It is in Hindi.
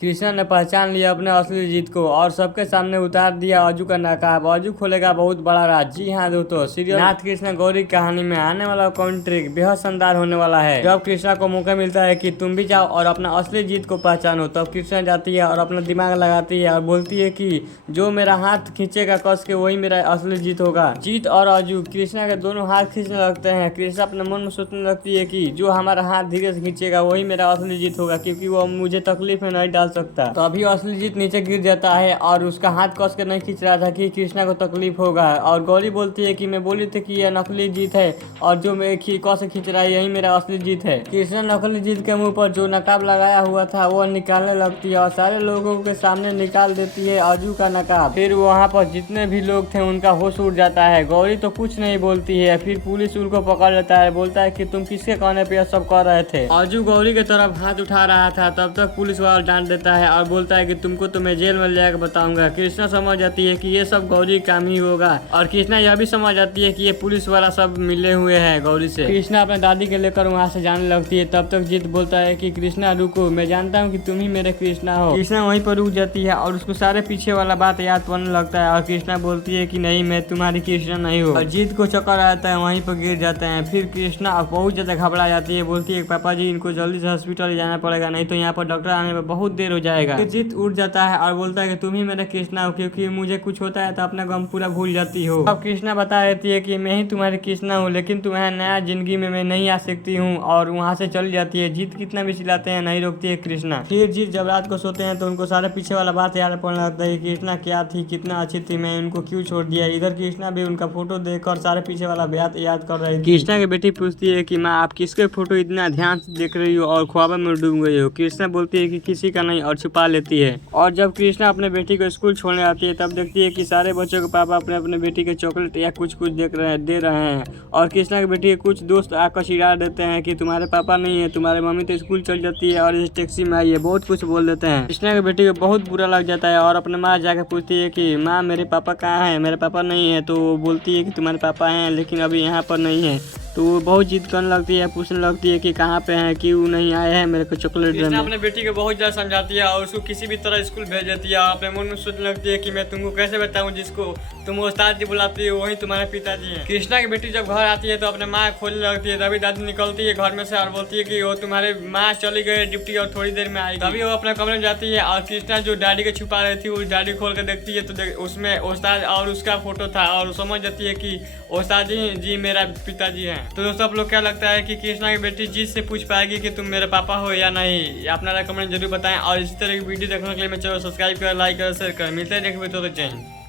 कृष्णा ने पहचान लिया अपने असली जीत को और सबके सामने उतार दिया अजू का नकाब। अजू खोलेगा बहुत बड़ा राज। जी हाँ दोस्तों, सीरियल नाथ कृष्णा गौरी कहानी में आने वाला कॉन्ट्री बेहद शानदार होने वाला है। जब कृष्णा को मौका मिलता है कि तुम भी जाओ और अपना असली जीत को पहचानो, तब कृष्णा जाती है और अपना दिमाग लगाती है और बोलती है कि जो मेरा हाथ खींचेगा कस के वही मेरा असली जीत होगा। जीत और अजू कृष्णा के दोनों हाथ खींचने लगते हैं। कृष्णा अपने मन में सोचने लगती है कि जो हमारा हाथ धीरे से खींचेगा वही मेरा असली जीत होगा, क्योंकि वो मुझे तकलीफ में नहीं डाल सकता। तो अभी असली जीत नीचे गिर जाता है और उसका हाथ कस के नहीं खींच रहा था कि कृष्णा को तकलीफ होगा। और गौरी बोलती है कि मैं बोली थी कि यह नकली जीत है और जो मैं कस खींच रहा है यही मेरा असली जीत है। कृष्णा नकली जीत के मुंह पर जो नकाब लगाया हुआ था वो निकालने लगती है और सारे लोगों के सामने निकाल देती है अजू का नकाब। फिर वहाँ पर जितने भी लोग थे उनका होश उड़ जाता है। गौरी तो कुछ नहीं बोलती है। फिर पुलिस उनको पकड़ लेता है, बोलता है कि तुम किसके कहने पे यह सब कर रहे थे। अजू गौरी की तरफ हाथ उठा रहा था, तब तक पुलिस वाला डांट देता है और बोलता है कि तुमको तो मैं जेल में ले जाकर बताऊंगा। कृष्णा समझ जाती है कि ये सब गौरी काम ही होगा और कृष्णा यह भी समझ जाती है कि ये पुलिस वाला सब मिले हुए हैं गौरी से। कृष्णा अपने दादी के लेकर वहाँ से जाने लगती है। तब तक जीत बोलता है कि कृष्णा रुको, मैं जानता हूँ कि तुम ही मेरे कृष्णा हो। कृष्णा वहीं पर रुक जाती है और उसको सारे पीछे वाला बात याद पड़ने लगता है और कृष्णा बोलती है कि नहीं, मैं तुम्हारी कृष्णा नहीं हूँ। और जीत को चक्कर आता है, वहीं पर गिर जाते हैं। फिर कृष्णा बहुत ज्यादा घबरा जाती है, बोलती है पापा जी इनको जल्दी से हॉस्पिटल ले जाना पड़ेगा, नहीं तो यहाँ पर डॉक्टर आने में बहुत देर हो जाएगा। जीत उठ जाता है और बोलता है कि तुम ही मेरा कृष्णा हो, क्योंकि मुझे कुछ होता है तो अपना गम पूरा भूल जाती हो। अब कृष्णा बता देती है कि मैं ही तुम्हारी कृष्णा हूँ, लेकिन तुम्हारा नया जिंदगी में मैं नहीं आ सकती हूँ, और वहाँ से चली जाती है। जीत कितना भी चिल्लाते हैं नहीं रोकती है कृष्णा। फिर जीत जब रात को सोते हैं तो उनको सारे पीछे वाला बात याद पड़ने लगता है कि कृष्णा क्या थी, कितना अच्छी थी, मैं उनको क्यों छोड़ दिया। इधर कृष्णा भी उनका फोटो देखकर सारे पीछे वाला बात याद कर रही थी। कृष्णा की बेटी पूछती है कि माँ आप किसके फोटो इतना ध्यान से देख रही हो और ख्वाबों में डूब गई हो। कृष्णा बोलती है कि किसी का नहीं और छुपा लेती है। और जब कृष्णा अपने बेटी को स्कूल छोड़ने आती है तब देखती है कि सारे बच्चों के पापा अपने अपने बेटी के चॉकलेट या कुछ कुछ दे रहे हैं। और कृष्णा की बेटी के कुछ दोस्त आकर चिढ़ा देते हैं कि तुम्हारे पापा नहीं है, तुम्हारी मम्मी तो स्कूल चल जाती है और इस टैक्सी में आई है, बहुत कुछ बोल देते हैं। कृष्णा की बेटी को बहुत बुरा लग जाता है और अपने माँ जाकर पूछती है कि माँ मेरे पापा कहाँ हैं, मेरे पापा नहीं है। तो वो बोलती है कि तुम्हारे पापा हैं लेकिन अभी यहाँ पर नहीं है। तो वो बहुत जिद करने लगती है, पूछने लगती है कि कहाँ पे हैं, क्यों नहीं आए हैं मेरे को चॉकलेट देने। अपने बेटी को बहुत ज्यादा समझाती है और उसको किसी भी तरह स्कूल भेज देती है। अपने मन में सोचने लगती है कि मैं तुमको कैसे बताऊं, जिसको तुम उस्ताद जी बुलाती है वही तुम्हारे पिताजी हैं। कृष्णा की बेटी जब घर आती है तो अपने माँ खोलने लगती है, तभी दादी निकलती है घर में से और बोलती है कि वो तुम्हारे माँ चली गई ड्यूटी और थोड़ी देर में आएगी। तभी वो अपने कमरे में जाती है और कृष्णा जो डैडी को छुपा रही थी उस डैडी खोल कर देखती है तो उसमें उस्ताद और उसका फोटो था और समझ जाती है कि उस्ताद जी मेरा पिताजी हैं। तो दोस्तों आप लोग क्या लगता है कि कृष्णा की बेटी जीत से पूछ पाएगी कि तुम मेरे पापा हो या नहीं? अपना कमेंट जरूर बताएं और इसी तरह की वीडियो देखने के लिए मैं चैनल सब्सक्राइब कर, लाइक कर, शेयर कर। मिलते हैं नेक्स्ट वीडियो, तो जय हिंद।